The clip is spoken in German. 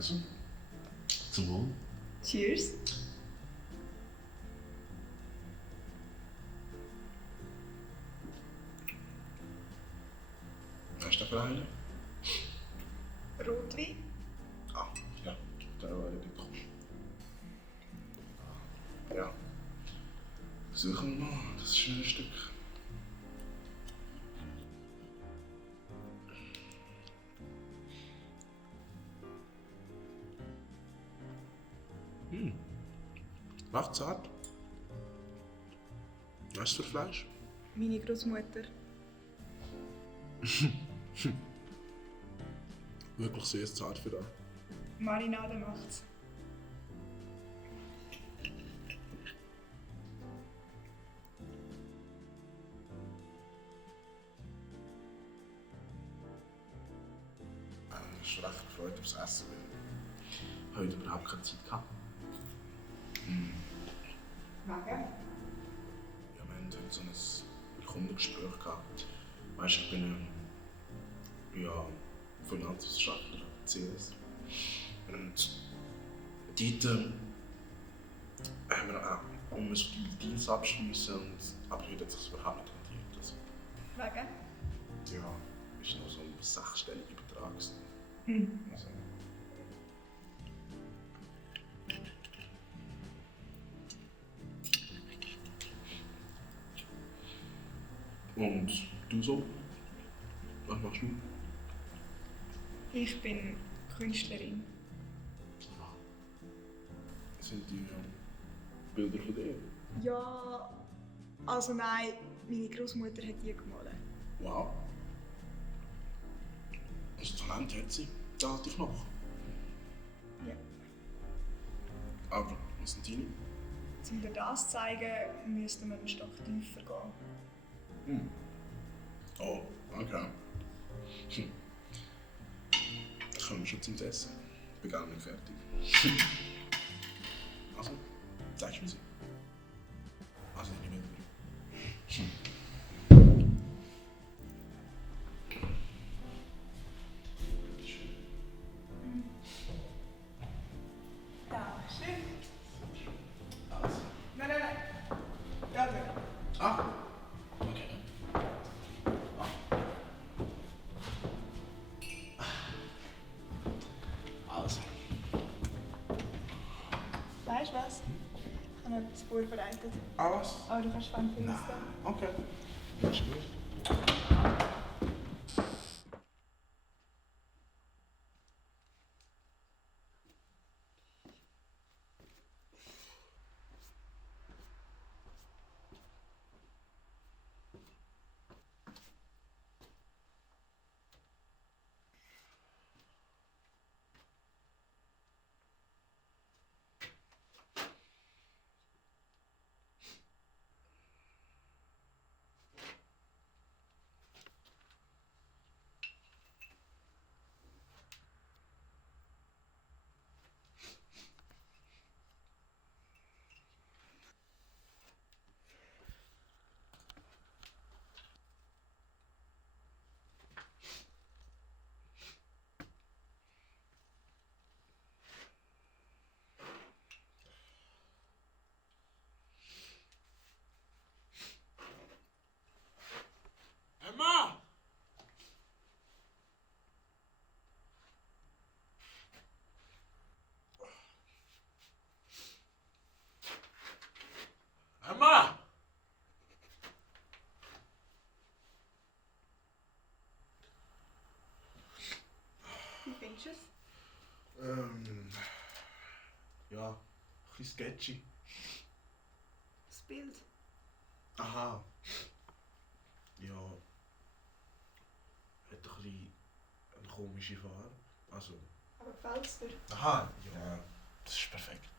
Also, zum Wohl. Cheers. Was hast du für einen? Rotwein. Ah, ja, der war ja bekommen. Ja. Suchen wir mal das schöne Stück. Macht zart. Was für Fleisch? Meine Großmutter. Wirklich sehr zart für da. Marinade macht's. Ich bin recht gefreut aufs Essen, weil ich heute überhaupt keine Zeit gehabt. Wegen? Ja, wir haben heute so ein Kundengespräch gehabt. Weißt du, ich bin ja, Finanzwissenschaftler, CS. Und dort haben wir auch um so die Deals abschliessen, aber heute hat es sich überhaupt nicht rentiert. Also, Wegen? ja, ist noch so ein sechsstelliger Betrag. Also, und du so? Was machst du? Ich bin Künstlerin. Sind die Bilder von dir? Ja, also nein, meine Großmutter hat die gemalt. Wow. Also Talent hat sie, relativ noch. Ja. Aber was sind deine? Um dir das zu zeigen, müssten wir einen Stock tiefer gehen. Oh, okay. Dann kommen wir schon zum Essen. Ich bin gar nicht fertig. Also, zeigst du mir sie? Also deine Bilder. Dankeschön. Also. Nein. Ja, nein. Ah, okay. Also. Weißt du was? Ich habe etwas vorbereitet. Ah, was? Aber du kannst Pfand für uns Nein. geben. Okay. Das ist gut. Emma! Emma! Wie findest du es? Ja, ein bisschen sketchy. Das Bild. Aha. Ja. Hat ein bisschen eine komische Farbe. Also. Aber gefällt es dir? Aha, ja. Das ist perfekt.